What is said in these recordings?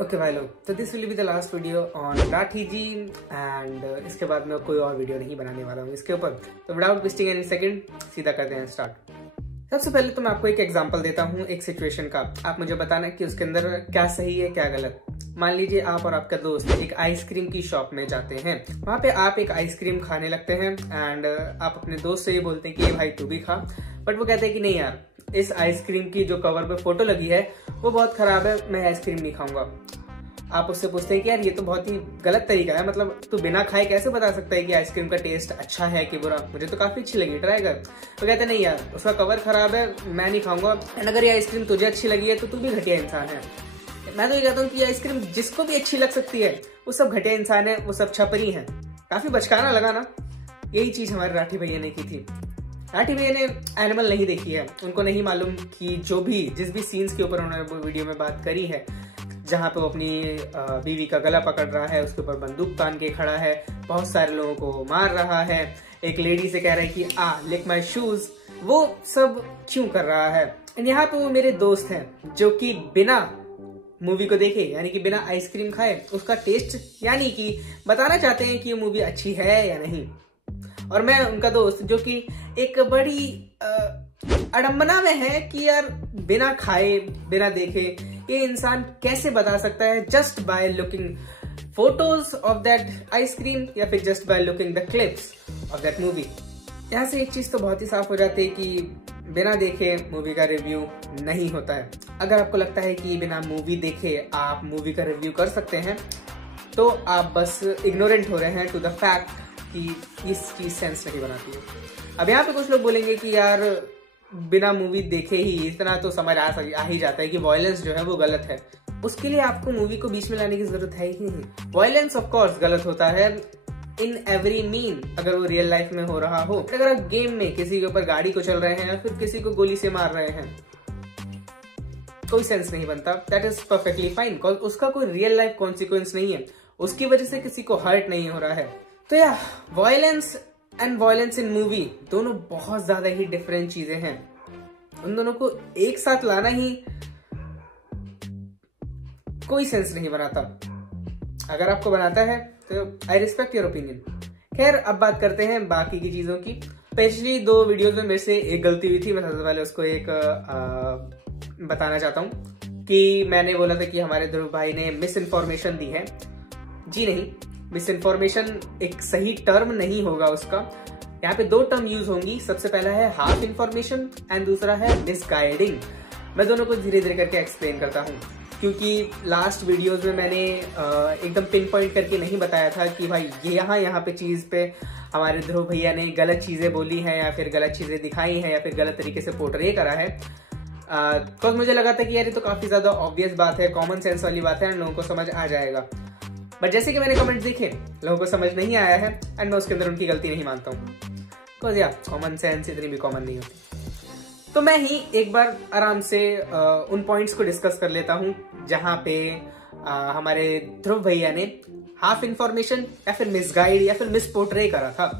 Okay भाई लोग, तो this will be the last video on Rathee ji and इसके बाद मैं कोई और वीडियो नहीं बनाने वाला हूँ इसके ऊपर। तो विदाउट वेस्टिंग एनी सेकंड सीधा करते हैं स्टार्ट। सबसे पहले तो मैं आपको एक एग्जांपल देता हूँ एक सिचुएशन का। आप मुझे बताना कि उसके अंदर क्या सही है क्या गलत। मान लीजिए आप और आपका दोस्त एक आइसक्रीम की शॉप में जाते हैं। वहां पे आप एक आइसक्रीम खाने लगते हैं एंड आप अपने दोस्त से ये बोलते हैं कि ये भाई तू भी खा, बट वो कहते हैं कि नहीं यार, इस आइसक्रीम की जो कवर पे फोटो लगी है वो बहुत खराब है, मैं आइसक्रीम नहीं खाऊंगा। आप उससे पूछते हैं कि यार ये तो बहुत ही गलत तरीका है, मतलब तू बिना खाए कैसे बता सकता है कि आइसक्रीम का टेस्ट अच्छा है कि बुरा, मुझे तो काफी अच्छी लगी, ट्राई कर। तो कहते नहीं यार, उसका कवर खराब है, मैं नहीं खाऊंगा, एंड अगर ये आइसक्रीम तुझे अच्छी लगी है तो तू भी घटिया इंसान है। मैं तो ये कहता हूँ कि आइसक्रीम जिसको भी अच्छी लग सकती है वो सब घटिया इंसान है, वो सब छपरी है। काफी बचकाना लगा ना। यही चीज हमारे राठी भैया ने की थी। राठी भैया ने एनिमल नहीं देखी है, उनको नहीं मालूम कि जिस भी सीन्स के ऊपर उन्होंने वीडियो में बात करी है, जहाँ पे वो अपनी बीवी का गला पकड़ रहा है, उसके ऊपर बंदूक तान के खड़ा है, बहुत सारे लोगों को मार रहा है, एक लेडी से कह रहा है कि लिक माई शूज, वो सब क्यों कर रहा है। यहाँ पे वो मेरे दोस्त हैं जो कि बिना मूवी को देखे, यानी कि बिना आइसक्रीम खाए, उसका टेस्ट यानी कि बताना चाहते हैं कि ये मूवी अच्छी है या नहीं। और मैं उनका दोस्त जो कि एक बड़ी अड़म्बना में है कि यार बिना खाए बिना देखे ये इंसान कैसे बता सकता है just by looking photos of that ice cream या फिर just by looking the clips of that movie. यहाँ से एक चीज तो बहुत ही साफ हो जाती है कि बिना देखे मूवी का रिव्यू नहीं होता है। अगर आपको लगता है कि बिना मूवी देखे आप मूवी का रिव्यू कर सकते हैं तो आप बस इग्नोरेंट हो रहे हैं टू द फैक्ट कि इस चीज सेंस नहीं बनाती है। अब यहाँ पे कुछ लोग बोलेंगे कि यार बिना मूवी देखे ही इतना तो समझ आ ही जाता है कि वायलेंस जो है वो गलत है। उसके लिए आपको मूवी को बीच में लाने की जरूरत है ही नहीं। वायलेंस ऑफ कोर्स गलत होता है इन एवरी मीन, अगर वो रियल लाइफ में हो रहा हो। अगर आप गेम में किसी के ऊपर गाड़ी को चल रहे हैं या फिर किसी को गोली से मार रहे हैं, कोई सेंस नहीं बनता, that is perfectly fine, because उसका कोई रियल लाइफ कॉन्सिक्वेंस नहीं है, उसकी वजह से किसी को हर्ट नहीं हो रहा है। तो या violence and violence in movie दोनों बहुत ज्यादा ही डिफरेंट चीजें हैं। उन दोनों को एक साथ लाना ही कोई सेंस नहीं बनाता। अगर आपको बनाता है तो आई रिस्पेक्ट योर ओपिनियन। खैर, अब बात करते हैं बाकी की चीजों की। पिछली 2 वीडियोस में मेरे से एक गलती हुई थी, मैं सबसे पहले उसको एक बताना चाहता हूँ कि मैंने बोला था कि हमारे ध्रुव भाई ने मिस इन्फॉर्मेशन दी है। जी नहीं, मिस इन्फॉर्मेशन एक सही टर्म नहीं होगा उसका। यहाँ पे 2 टर्म यूज होंगी। सबसे पहला है हाफ इन्फॉर्मेशन एंड दूसरा है मिसगाइडिंग। मैं दोनों को धीरे धीरे करके एक्सप्लेन करता हूँ, क्योंकि लास्ट वीडियोस में मैंने एकदम पिन पॉइंट करके नहीं बताया था कि भाई ये यहाँ पे चीज पे हमारे ध्रुव भैया ने गलत चीजें बोली हैं या फिर गलत चीजें दिखाई हैं या फिर गलत तरीके से पोर्ट्रे करा है। बिकॉज मुझे लगा था कि यार ये तो काफी ज्यादा ऑब्वियस बात है, कॉमन सेंस वाली बात है, लोगों को समझ आ जाएगा। बट जैसे कि मैंने कमेंट देखे, लोगों को समझ नहीं आया है एंड मैं उसके अंदर उनकी गलती नहीं मानता हूँ, बिकॉज यार कॉमन सेंस इतनी भी कॉमन नहीं होती। तो मैं ही एक बार आराम से उन पॉइंट्स को डिस्कस कर लेता हूँ जहां पे हमारे ध्रुव भैया ने हाफ इंफॉर्मेशन या फिर मिसगाइड या फिर मिसपोर्ट्रे करा था।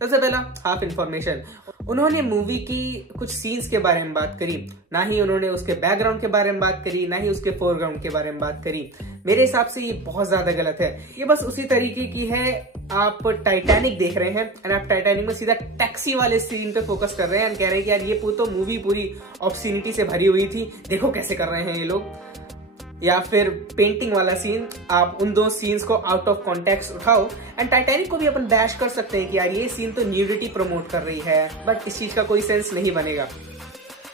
सबसे पहला हाफ इंफॉर्मेशन, उन्होंने मूवी की कुछ सीन्स के बारे में बात करी, ना ही उन्होंने उसके बैकग्राउंड के बारे में बात करी, ना ही उसके फोरग्राउंड के बारे में बात करी। मेरे हिसाब से ये बहुत ज्यादा गलत है। ये बस उसी तरीके की है, आप टाइटैनिक देख रहे हैं एंड आप टाइटैनिक में सीधा टैक्सी वाले सीन पे फोकस कर रहे हैं एंड कह रहे हैं कि यार ये तो मूवी पूरी ऑब्सिनिटी से भरी हुई थी, देखो कैसे कर रहे हैं ये लोग। या फिर पेंटिंग वाला सीन, आप उन 2 सीन्स को आउट ऑफ कॉन्टेक्स्ट उठाओ एंड टाइटैनिक को भी अपन बैश कर सकते हैं कि यार ये सीन तो न्यूडिटी प्रमोट कर रही है, बट इस चीज का कोई सेंस नहीं बनेगा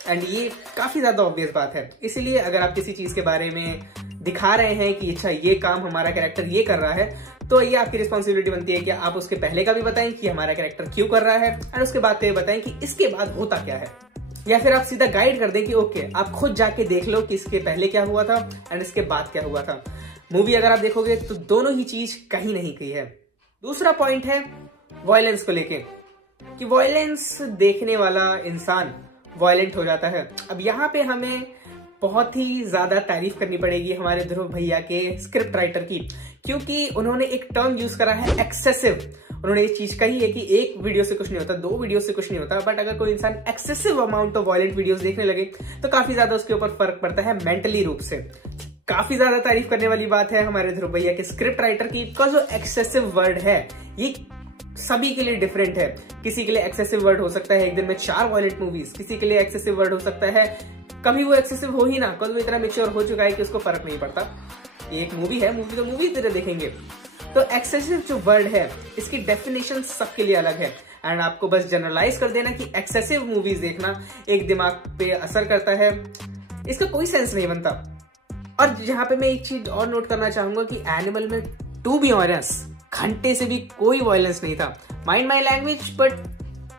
एंड ये काफी ज्यादा ऑब्वियस बात है। इसीलिए अगर आप किसी चीज के बारे में दिखा रहे हैं कि अच्छा ये काम हमारा कैरेक्टर ये कर रहा है, तो ये आपकी रिस्पॉन्सिबिलिटी बनती है कि आप उसके पहले का भी बताएं कि हमारा कैरेक्टर क्यों कर रहा है एंड उसके बाद तो ये बताएं कि इसके बाद होता क्या है। या फिर आप सीधा गाइड कर दें कि ओके आप खुद जाके देख लो कि इसके पहले क्या हुआ था एंड इसके बाद क्या हुआ था। मूवी अगर आप देखोगे तो दोनों ही चीज कहीं नहीं की है। दूसरा पॉइंट है वायलेंस को लेके, कि वायलेंस देखने वाला इंसान वायलेंट हो जाता है। अब यहाँ पे हमें बहुत ही ज्यादा तारीफ करनी पड़ेगी हमारे ध्रुव भैया के स्क्रिप्ट राइटर की, क्योंकि उन्होंने एक टर्म यूज करा है एक्सेसिव। उन्होंने ये चीज कही है कि एक वीडियो से कुछ नहीं होता, 2 वीडियो से कुछ नहीं होता, बट अगर कोई इंसान excessive amount of violent videos देखने लगे तो काफी ज्यादा उसके ऊपर फर्क पड़ता है मेंटली रूप से। काफी ज्यादा तारीफ करने वाली बात है हमारे ध्रुव भैया के स्क्रिप्ट राइटर की, बिकॉज जो एक्सेसिव वर्ड है ये सभी के लिए डिफरेंट है। किसी के लिए एक्सेसिव वर्ड हो सकता है एक दिन में 4 वॉयलेंट मूवीज, किसी के लिए एक्सेसिव वर्ड हो सकता है कभी वो एक्सेसिव हो ही ना, कल वो इतना मेच्योर हो चुका है कि उसको फर्क नहीं पड़ता। ये एक मूवी है, मूवी तो मूवी तरह देखेंगे। तो एक्सेसिव जो वर्ड है इसकी डेफिनेशन सबके लिए अलग है, एंड आपको बस जनरलाइज कर देना कि एक्सेसिव मूवीज देखना एक दिमाग पे असर करता है, इसका कोई सेंस नहीं बनता। और यहाँ पे मैं एक चीज और नोट करना चाहूंगा कि एनिमल में टू बी ऑनेस्ट घंटे से भी कोई वायलेंस नहीं था। माइंड माई लैंग्वेज, बट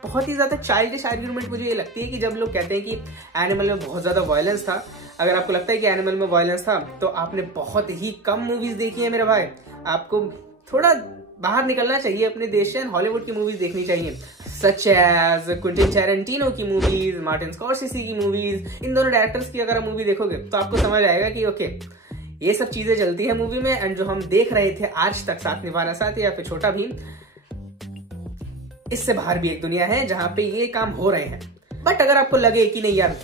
बहुत ही ज्यादा चाइल्डिश आर्ग्यूमेंट मुझे ये लगती है कि जब लोग कहते हैं कि एनिमल में बहुत ज्यादा वायलेंस था। अगर आपको लगता है कि एनिमल में वायलेंस था तो आपने बहुत ही कम मूवीज देखी है मेरे भाई। आपको थोड़ा बाहर निकलना चाहिए अपने देश से, हॉलीवुड की मूवीज देखनी चाहिए, सच एज क्विंटिन टैरेंटिनो की मूवीज, मार्टिन स्कॉर्सेसी की मूवीज। इन दोनों डायरेक्टर्स की अगर आप मूवी देखोगे तो आपको समझ आएगा कि ओके ये सब चीजें चलती है मूवी में। एंड जो हम देख रहे थे आज तक, साथ निभाना साथ या फिर छोटा भीम, इससे बाहर भी एक दुनिया है जहां पे ये काम हो रहे हैं। बट अगर आपको लगे कि नहीं यार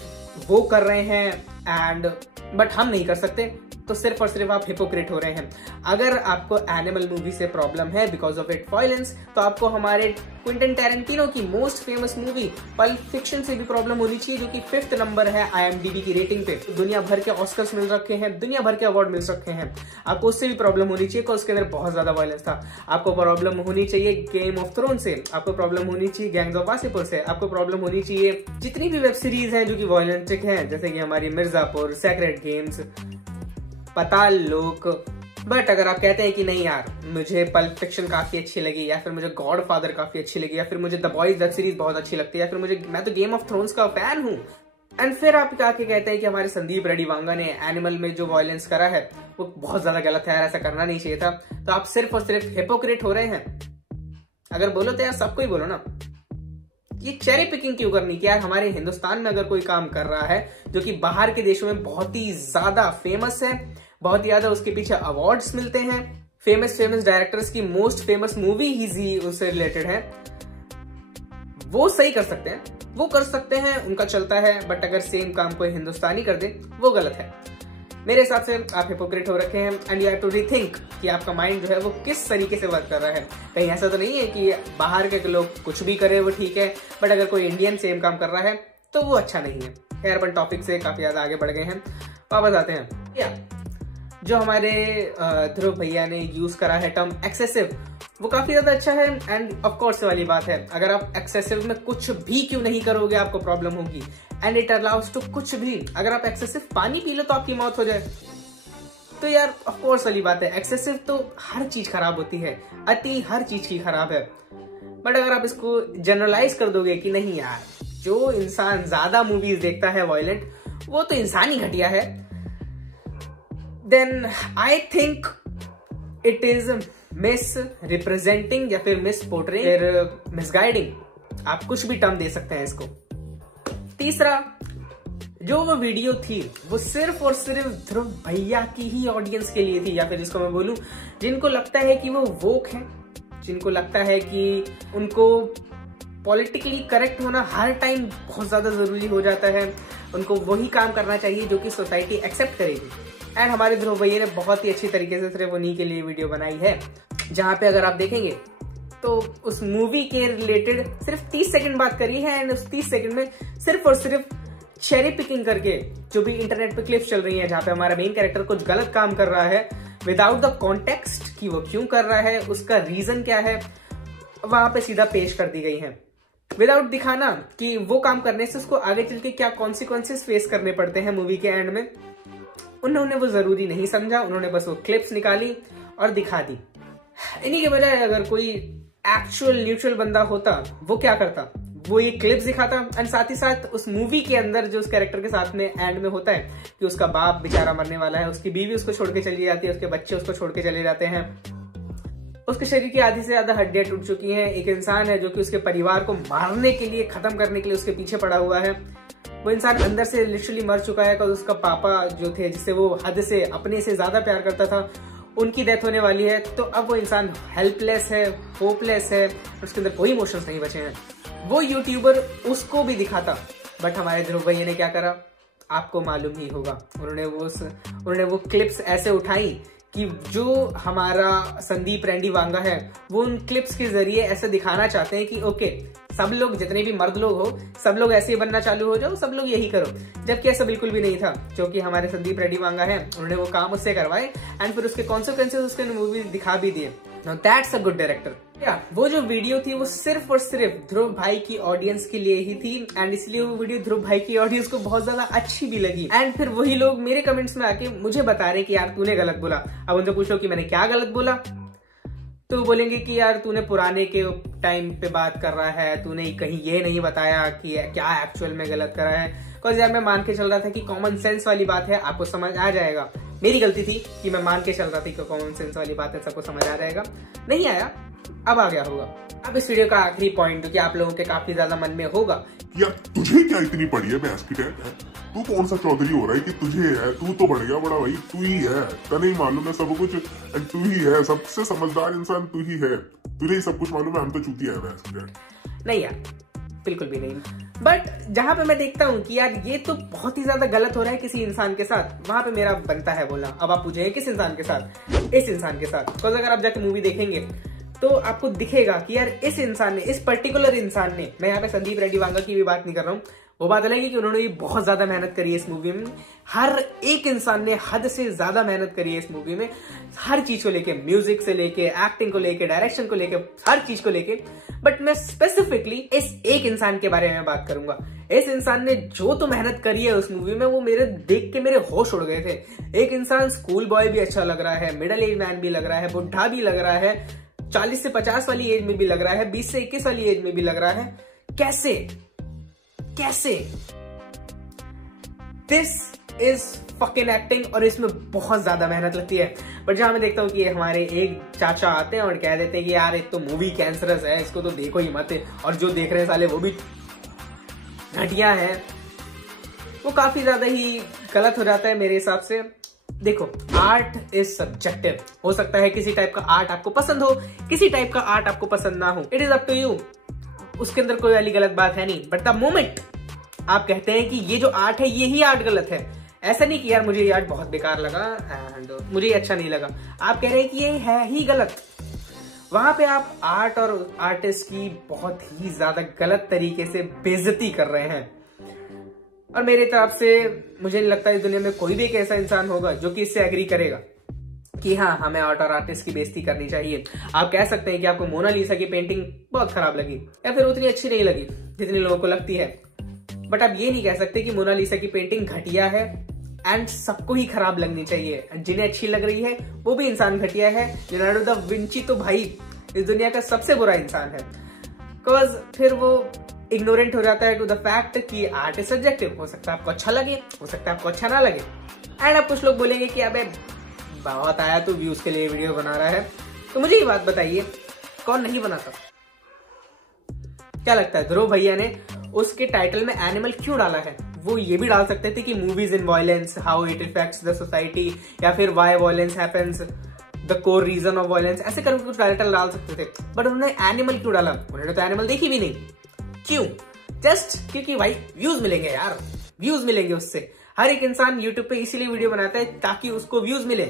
वो कर रहे हैं एंड बट हम नहीं कर सकते, तो सिर्फ और सिर्फ आप हिपोक्रेट हो रहे हैं। अगर आपको एनिमल मूवी से प्रॉब्लम है बिकॉज ऑफ इट वायलेंस, तो आपको हमारे क्विंटन टैरेंटिनो की most famous movie pulp fiction से भी प्रॉब्लम होनी चाहिए, जो कि 5th नंबर है IMDb की रेटिंग पे। दुनिया भर के ऑस्कर्स मिल रखे हैं, दुनिया भर के अवार्ड मिल रखे हैं। आपको उससे भी प्रॉब्लम होनी चाहिए बिकॉज उसके अंदर बहुत ज्यादा वायलेंस था। आपको प्रॉब्लम होनी चाहिए गेम ऑफ थ्रोन से, आपको प्रॉब्लम होनी चाहिए गैंग्स ऑफ वासेपुर से, आपको प्रॉब्लम होनी चाहिए जितनी भी वेब सीरीज हैं जो कि वायलेंटिक हैं, जैसे कि हमारी मिर्जापुर, सेक्रेट गेम्स, पताल लोक। बट अगर आप कहते हैं कि नहीं यार मुझे पल्प फिक्शन काफी अच्छी लगी, या फिर मुझे गॉड फादर काफी अच्छी लगी, या फिर मुझे द बॉयज वेब सीरीज बहुत अच्छी लगती है, या फिर मैं तो गेम ऑफ थ्रोन्स का फैन हूँ, एंड फिर आप आके कहते हैं कि हमारे संदीप रेड्डीवांगा ने एनिमल में जो वायलेंस करा है वो बहुत ज्यादा गलत है, ऐसा करना नहीं चाहिए था, तो आप सिर्फ और सिर्फ हिपोक्रेट हो रहे हैं। अगर बोलो तो यार सबको ही बोलो ना, ये चेरी पिकिंग क्यों करनी कि यार हमारे हिंदुस्तान में अगर कोई काम कर रहा है जो कि बाहर के देशों में बहुत ही ज्यादा फेमस है, बहुत ही ज्यादा उसके पीछे अवार्ड्स मिलते हैं, फेमस डायरेक्टर्स की मोस्ट फेमस मूवी ही उससे रिलेटेड है, वो सही कर सकते हैं, वो कर सकते हैं, उनका चलता है। बट अगर सेम काम कोई हिंदुस्तानी कर दे वो गलत है। मेरे हिसाब से आप हिपोक्रेट हो रखे हैं and you have to rethink कि आपका माइंड जो है वो किस तरीके से वर्क कर रहा है। कहीं ऐसा तो नहीं है कि बाहर के लोग कुछ भी करे वो ठीक है, बट अगर कोई इंडियन सेम काम कर रहा है तो वो अच्छा नहीं है। खैर अपन टॉपिक से काफी ज्यादा आगे बढ़ गए हैं, वापस आते हैं। जो हमारे ध्रुव भैया ने यूज करा है टर्म एक्सेसिव, वो काफी ज्यादा अच्छा है। एंड ऑफ कोर्स वाली बात है, अगर आप एक्सेसिव में कुछ भी क्यों नहीं करोगे आपको प्रॉब्लम होगी, एंड इट अलाउज टू कुछ भी। अगर आप एक्सेसिव पानी पी लो तो आपकी मौत हो जाए, तो यार ऑफ कोर्स वाली बात है, एक्सेसिव तो हर चीज खराब होती है, अति हर चीज की खराब है। बट अगर आप इसको जनरलाइज कर दोगे कि नहीं यार जो इंसान ज्यादा मूवीज देखता है वायलेंट वो तो इंसान ही घटिया है, then I think it is misrepresenting या फिर मिस पोर्ट्रेइंग, फिर मिसगाइडिंग। आप कुछ भी टर्म दे सकते हैं इसको। तीसरा, जो वो वीडियो थी वो सिर्फ और सिर्फ ध्रुव भैया की ही ऑडियंस के लिए थी, या फिर जिसको मैं बोलूं जिनको लगता है कि वो वोक है, जिनको लगता है कि उनको पॉलिटिकली करेक्ट होना हर टाइम बहुत ज्यादा जरूरी हो जाता है, उनको वही काम करना चाहिए जो कि सोसाइटी एक्सेप्ट करेगी। एंड हमारे ध्रुव भैया ने बहुत ही अच्छी तरीके से सिर्फ उन्हीं के लिए वीडियो बनाई है, जहां पे अगर आप देखेंगे तो उस मूवी के रिलेटेड सिर्फ 30 सेकंड बात करी है, एंड उस 30 सेकंड में सिर्फ और सिर्फ चेरी पिकिंग करके जो भी इंटरनेट पे क्लिप्स चल रही हैं जहां पे हमारा मेन कैरेक्टर कुछ गलत काम कर रहा है विदाउट द कॉन्टेक्स्ट कि वो क्यों कर रहा है, उसका रीजन क्या है, वहां पे सीधा पेश कर दी गई है, विदाउट दिखाना कि वो काम करने से उसको आगे चल के क्या कॉन्सिक्वेंसेस फेस करने पड़ते हैं मूवी के एंड में। उन्होंने वो जरूरी नहीं समझा, उन्होंने बस वो क्लिप्स निकाली और दिखा दी। इन्हीं के बजाय अगर कोई एक्चुअल न्यूट्रल बंदा होता वो क्या करता, वो ये क्लिप्स दिखाता, एंड साथ ही साथ उस मूवी के अंदर जो उस कैरेक्टर के साथ में एंड में होता है कि उसका बाप बेचारा मरने वाला है, उसकी बीवी उसको छोड़ के चली जाती है, उसके बच्चे उसको छोड़ के चले जाते हैं, उसके शरीर की आधी से ज्यादा हड्डियां टूट चुकी हैं, एक इंसान है जो कि उसके परिवार को मारने के लिए, खत्म करने के लिए उसके पीछे पड़ा हुआ है, वो इंसान अंदर से लिटरली मर चुका है, उसका पापा जो थे जिससे वो हद से अपने से ज्यादा प्यार करता था उनकी डेथ होने वाली है, तो अब वो इंसान हेल्पलेस है, होपलेस है, उसके अंदर कोई इमोशंस नहीं बचे हैं। वो यूट्यूबर उसको भी दिखाता, बट हमारे ध्रुव भैया ने क्या करा, आपको मालूम ही होगा। उन्होंने वो क्लिप्स ऐसे उठाई कि जो हमारा संदीप रेड्डी वांगा है वो उन क्लिप्स के जरिए ऐसे दिखाना चाहते हैं कि ओके, सब लोग, जितने भी मर्द लोग हो, सब लोग ऐसे ही बनना चालू हो जाओ, सब लोग यही करो। जबकि ऐसा बिल्कुल भी नहीं था। जो कि हमारे संदीप रेड्डी वांगा है, उन्होंने वो काम उससे करवाए एंड फिर उसके कॉन्सिक्वेंसेस उसके मूवी दिखा भी दिए। Now that's a good director. वो जो वीडियो थी वो सिर्फ और सिर्फ ध्रुव भाई की ऑडियंस के लिए ही थी एंड इसलिए वो वीडियो ध्रुव भाई की ऑडियंस को बहुत ज्यादा अच्छी भी लगी। एंड फिर वही लोग मेरे कमेंट्स में आके मुझे बता रहे कि यार तूने गलत बोला। अब उनसे पूछो कि मैंने क्या गलत बोला, तो बोलेंगे कि यार तूने पुराने के टाइम पे बात कर रहा है, तूने कहीं ये नहीं बताया कि क्या एक्चुअल में गलत करा है। बिकॉज यार मैं मान के चल रहा था कि कॉमन सेंस वाली बात है, आपको समझ आ जाएगा। मेरी गलती थी कि मैं मान के चल रहा था कि कॉमन सेंस वाली बात है, सबको समझ आ जाएगा। नहीं आया, अब आ गया होगा। अब इस वीडियो का आखिरी पॉइंट जो कि आप लोगों के काफी ज्यादा मन में होगा, यार तुझे क्या इतनी पड़ी है भैंस की टैग? तू कौन सा चौधरी हो रहा है कि तुझे है? तू तो बढ़ गया बड़ा भाई, तू ही है। तने मालूम है सब कुछ, तू ही है सबसे समझदार इंसान, तू ही है। तुझे ही सब कुछ मालूम है, हम तो चूतिया है भैंस की टैग। नहीं यार, बिल्कुल भी नहीं। बट जहां पे मैं देखता हूँ कि यार ये तो बहुत ही ज्यादा गलत हो रहा है किसी इंसान के साथ, वहां पे मेरा बनता है बोलना। अब आप पूछेंगे किस इंसान के साथ? इस इंसान के साथ। बिकॉज अगर आप जाके मूवी देखेंगे तो आपको दिखेगा कि यार इस इंसान ने, इस पर्टिकुलर इंसान ने, मैं यहाँ पे संदीप रेड्डी वांगा की भी बात नहीं कर रहा हूँ, वो बात अलग है कि उन्होंने बहुत ज्यादा मेहनत करी है इस मूवी में। हर एक इंसान ने हद से ज्यादा मेहनत करी है इस मूवी में, हर चीज को लेके, म्यूजिक से लेके, एक्टिंग को लेके, डायरेक्शन को लेके, हर चीज को लेके। बट मैं स्पेसिफिकली इस एक इंसान के बारे में बात करूंगा। इस इंसान ने जो तो मेहनत करी है उस मूवी में, वो मेरे देख के मेरे होश उड़ गए थे। एक इंसान स्कूल बॉय भी अच्छा लग रहा है, मिडिल एज मैन भी लग रहा है, बुढ़ा भी लग रहा है, 40 से 50 वाली एज में भी लग रहा है, 20 से 21 वाली एज में भी लग रहा है। कैसे? दिस इज फकिंग एक्टिंग, और इसमें बहुत ज्यादा मेहनत लगती है। बट जहां मैं देखता हूँ कि हमारे एक चाचा आते हैं और कह देते हैं कि यार एक तो मूवी कैंसरस है, इसको तो देखो ही मत, और जो देख रहे हैं साले वो भी घटिया है, वो काफी ज्यादा ही गलत हो जाता है मेरे हिसाब से। देखो, आर्ट इज सब्जेक्टिव। हो सकता है किसी टाइप का आर्ट आपको पसंद हो, किसी टाइप का आर्ट आपको पसंद ना हो, it is up to you. उसके अंदर कोई वाली गलत बात है नहीं। बट द मोमेंट आप कहते हैं कि ये जो आर्ट है ये ही आर्ट गलत है, ऐसा नहीं कि यार मुझे ये आर्ट बहुत बेकार लगा एंड मुझे ये अच्छा नहीं लगा, आप कह रहे हैं कि ये है ही गलत, वहां पे आप आर्ट और आर्टिस्ट की बहुत ही ज्यादा गलत तरीके से बेइज्जती कर रहे हैं। और मेरी तरफ से मुझे नहीं लगता इस दुनिया में कोई भी एक ऐसा इंसान होगा जो कि इससे एग्री करेगा कि हाँ, हमें आर्ट और आर्टिस्ट की बेइज्जती करनी चाहिए। आप कह सकते हैं कि आपको मोनालिसा की पेंटिंग बहुत खराब लगी या फिर उतनी अच्छी नहीं लगी जितनी लोगों को लगती है, बट आप ये नहीं कह सकते कि मोनालिसा की पेंटिंग घटिया है एंड सबको ही खराब लगनी चाहिए। जिन्हें अच्छी लग रही है वो भी इंसान घटिया है। लियोनार्डो दा विंची तो भाई इस दुनिया का सबसे बुरा इंसान है। बिकॉज फिर वो इग्नोरेंट हो जाता है टू द फैक्ट कि आर्ट इज सब्जेक्टिव। हो सकता है आपको अच्छा लगे, हो सकता है आपको अच्छा ना लगे। एंड अब कुछ लोग बोलेंगे कि अबे बहुत आया तो व्यूज के लिए वीडियो बना रहा है। तो मुझे ये बात बताइए, कौन नहीं बनाता? क्या लगता है ध्रुव भैया ने उसके टाइटल में एनिमल क्यों डाला है? वो ये भी डाल सकते थे कि movies in violence, how it affects the society, या फिर why violence happens, the core reason of violence, ऐसे करके कुछ टाइटल डाल सकते थे। बट उन्होंने एनिमल क्यों डाला? उन्होंने तो एनिमल देखी भी नहीं। क्यों? जस्ट क्योंकि भाई व्यूज मिलेंगे यार, व्यूज मिलेंगे उससे। हर एक इंसान यूट्यूब पे इसीलिए वीडियो बनाता है ताकि उसको व्यूज मिले।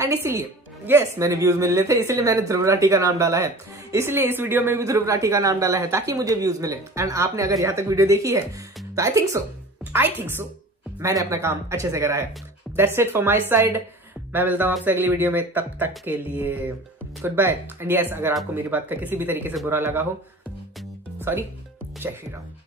एंड इसीलिए यस, मैंने व्यूज मिलने थे, इसलिए मैंने ध्रुव राठी का नाम डाला है, इसलिए इस वीडियो में भी ध्रुव राठी का नाम डाला है ताकि मुझे व्यूज मिले। एंड आपने अगर यहाँ तक वीडियो देखी है तो आई थिंक सो मैंने अपना काम अच्छे से करा है। That's it for my side. मैं मिलता हूँ आपसे अगली वीडियो में, तब तक के लिए गुड बाय। एंड यस, अगर आपको मेरी बात का किसी भी तरीके से बुरा लगा हो, सॉरी। जय श्री राम।